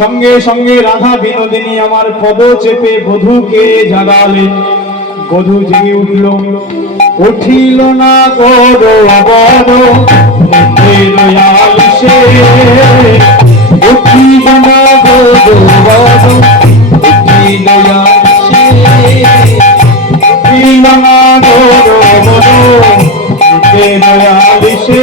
সঙ্গে সঙ্গে রাধা বিনোদিনী আমার পদ চেপে বধূকে জাগালেন বধূ জেগে উঠল। উঠিল না গরো আলিসে উঠিল না গরো উঠিল উঠিল না গরো বড় আলিসে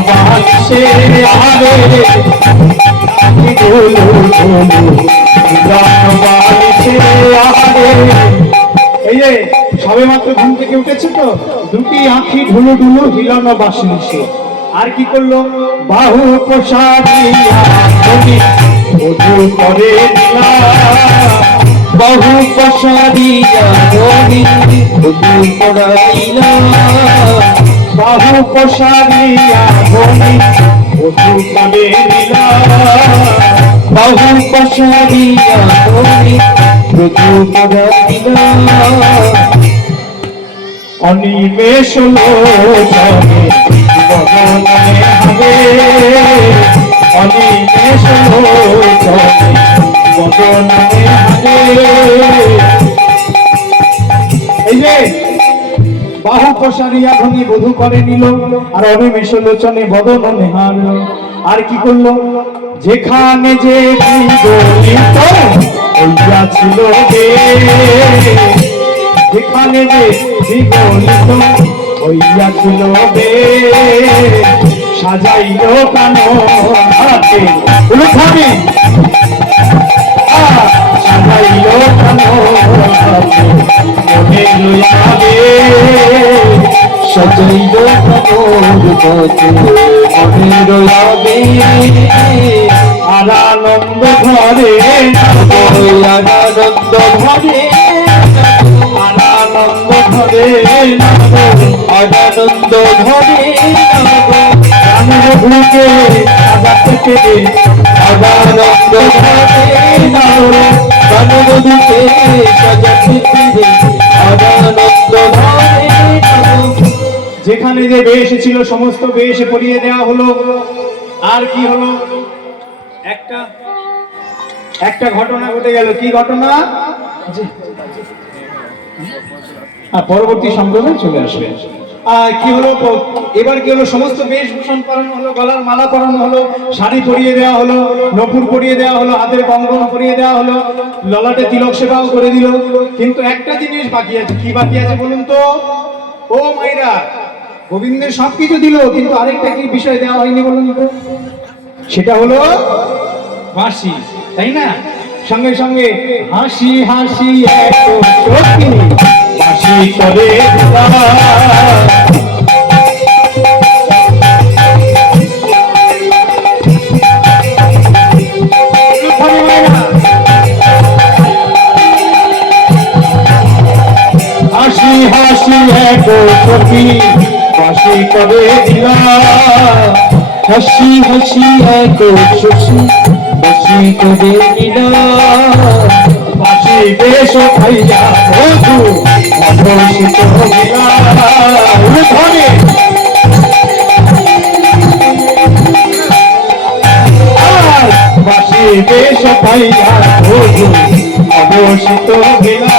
বাসে আরে। বাসে আরে। এই যে সবে মাত্র ঘুম থেকে উঠেছে তো? দুটি আঁখি ঢুলু ঢুলু হিলানো বাসনি সে আর কি করল? বাহু প্রসারিয়া করে দিলা। বাহু প্রসারিয়া ওজু করাইলা বাহু প্রসারিয়া ধনি ওজু পাবে বাহু প্রসারিয়া ধনি ওজু পাবে অনিমেষ লোচনে প্রসারিয়া ভঙ্গি বধু করে নিল, আর অনিমেষ লোচনে বদনে হার আর কি করল? যেখানে যে ছিল যেখানে যে হইয়া ছিল বে সাজাইল কানো হাতে উলুখানে সাজাইল কানো হাতে মনে লইয়াবে সজৈব প্রমোদ পথে মনে রয়াবে আনন্দ ঘরে ভরে আনন্দ ঘরে আনন্দ ভরে যে বেশ ছিল সমস্ত বেশ পরিয়ে দেওয়া হলো। আর কি হলো? একটা একটা ঘটনা ঘটে গেল। কি ঘটনা? পরবর্তী সম্প্রদায় চলে আসবে। আহ, কি হলো? এবার কি হলো? সমস্ত বেশভূষণ পরানো হলো গলার মালা পরানো হলো শাড়ি পরিয়ে দেওয়া হলো নপুর পরিয়ে দেওয়া হলো হাতের কঙ্কন পরিয়ে দেওয়া হলো ললাটে তিলক সেবাও করে দিল। কিন্তু একটা জিনিস বাকি আছে। কি বাকি আছে বলুন তো? ও মাইরা গোবিন্দের সবকিছু দিল, কিন্তু আরেকটা কি বিষয় দেওয়া হয়নি বলুন তো? সেটা হলো বাঁশি তাই না? সঙ্গে সঙ্গে হাসি হাসি বাঁশি করে হাসি হাসি এক সখী বাসি করে দিলা হাসি হাসি, এক শশী হাসি করে বাসি বেশ ভাইয়া বধু অঘোষিত হইলা উঠোনে। বেশ ভাইয়া বধু হইলা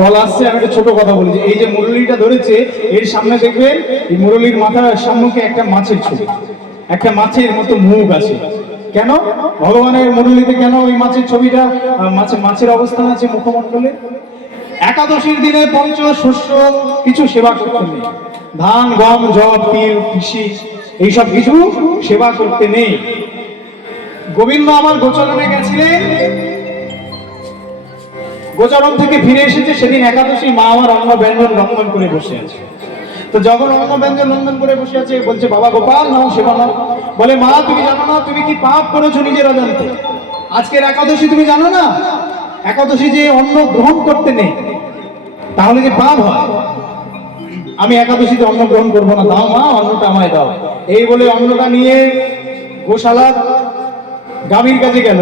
দল আসছে, আমি একটা ছোট কথা বলি যে এই যে মুরলিটা ধরেছে, এর সামনে দেখবেন, এই মুরলির মাথার সম্মুখে একটা মাছের ছবি। একটা মাছের মতো মুখ আছে। কেন? ভগবানের মুরলিতে কেন ওই মাছের ছবিটা মাছের মাছের অবস্থান আছে মুখমণ্ডলে? একাদশীর দিনে পঞ্চ শস্য কিছু সেবা করতে নেই। ধান, গম জব তিল, কৃষি, এইসব কিছু সেবা করতে নেই। গোবিন্দ আমার গোচরণে গেছিলেন গোচরণ থেকে ফিরে এসেছে, সেদিন একাদশী মা আমার অন্ন ব্যঞ্জন রন্ধন করে বসে আছে। তো যখন অন্ন ব্যঞ্জন রন্ধন করে বসে আছে, বলছে, বাবা গোপাল, নাও সেবা নাও। বলে, মা, তুমি জানো না, তুমি কি পাপ করেছ নিজের অজান্তে? আজকের একাদশী তুমি জানো না? একাদশী যে অন্ন গ্রহণ করতে নেই, তাহলে যে পাপ হয়। আমি একাদশীতে অন্ন গ্রহণ করব না। দাও মা, অন্নটা আমায় দাও। এই বলে অন্নটা নিয়ে গোশালা গাভীর কাছে গেল।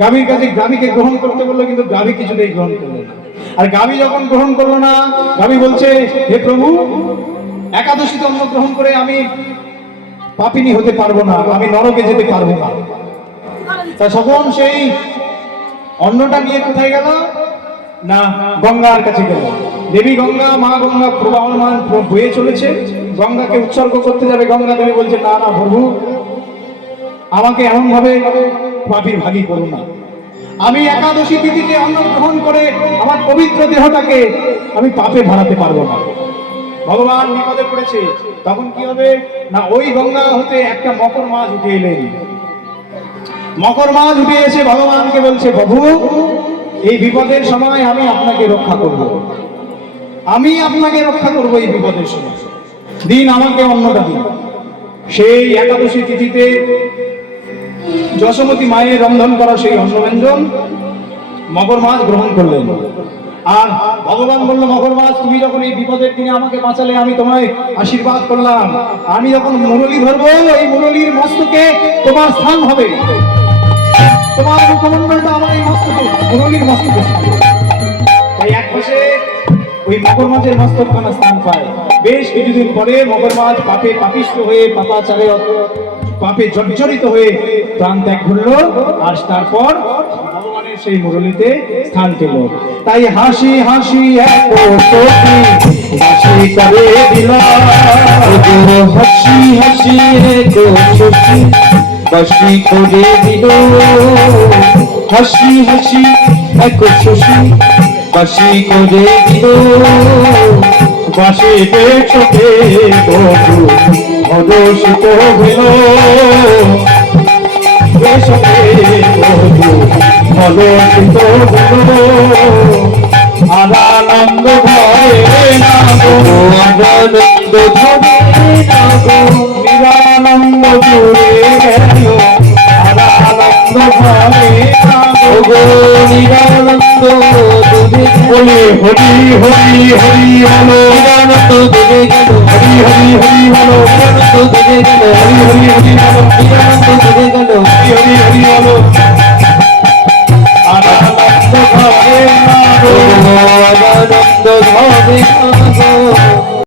গাভীর কাছে গাভীকে গ্রহণ করতে বলল, কিন্তু গাভী কিছুতেই গ্রহণ করল না। আর গাভী যখন গ্রহণ করল না, গাভী বলছে, হে প্রভু একাদশীতে অন্ন গ্রহণ করে আমি পাপিনী হতে পারব না, আমি নরকে যেতে পারব না। তা তখন সেই অন্নটা নিয়ে কোথায় গেল? না, গঙ্গার কাছে গেল। দেবী গঙ্গা, মা গঙ্গা প্রবাহমান বয়ে চলেছে। গঙ্গাকে উৎসর্গ করতে যাবে, গঙ্গা দেবী বলছে, না না, প্রভু আমাকে এমন ভাবে পাপির ভাগী করো না। আমি একাদশী তিথিতে অন্ন গ্রহণ করে আমার পবিত্র দেহটাকে আমি পাপে ভাড়াতে পারব না। ভগবান বিপদে পড়েছে, তখন কি হবে? না, ওই গঙ্গা হতে একটা মকর মাছ উঠে এলেন। মকর মাছ উঠে এসে ভগবানকে বলছে, প্রভু, এই বিপদের সময় আমি আপনাকে রক্ষা করব। আমি আপনাকে রক্ষা করব এই বিপদের সময়। দিন আমাকে অন্নটা দিন সেই একাদশী তিথিতে যশোমতী মায়ের রন্ধন করা সেই অন্নব্যঞ্জন মকর মাছ গ্রহণ করলেন। আর ভগবান বলল, মকর মাছ তুমি যখন এই বিপদের দিনে আমাকে বাঁচালে, আমি তোমায় আশীর্বাদ করলাম। আমি যখন মুরলি ধরবো, এই মুরলির মস্তকে তোমার স্থান হবে। তোমার মুখমণ্ডলটা আমার এই মস্তকে, মুরলির মস্তকে। তাই এক পাশে ওই মকর মাছের মস্তকখানা স্থান পায়। বেশ কিছুদিন পরে মকর মাছ পাপে পাপিষ্ট হয়ে পাপাচারে পাপে জর্জরিত হয়ে প্রাণ ত্যাগ করল, আর তারপর ভগবানের সেই মুরলিতে স্থান পেল। তাই হাসি হাসি এক হাসি করে দিল। হাসি হাসি শশী বাসি করে দিল। হাসি হাসি এক শশী বাসি করে দিল। বাসিতে চোখে বধু অদোষিত হইল অদোষিত হইল আনন্দ ভয়ে না গো আনন্দ ধরে না গো নিরানন্দ জুড়ে গেল আনন্দ ভয়ে না গো নিরানন্দ, তুমি হরি হরি হরি হলো হরি হরি বলো প্রিয়ানন্দ জেগে গেল হরি হরি হরি বলো প্রিয়ানন্দ জেগে গেল হরি হরি হরি বলো আনন্দ ধরে না আনন্দ ধরে